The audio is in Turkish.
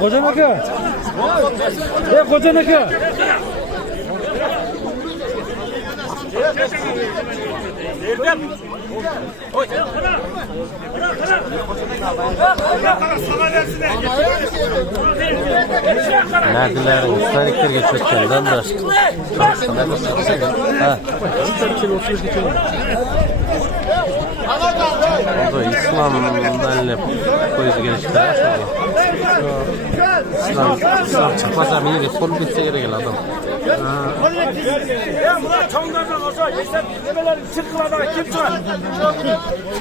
Kocan aka. Kocan aka. Nerdiler? Ustalıklar geçiyorken de ha. O da İslam'dan koyucu geliştiler. İslam çıkmasa iyi bir sol bitse yere gel adam. Ya bunlar çamlardan olsa yeter demeler çıkmadan kim çıkar?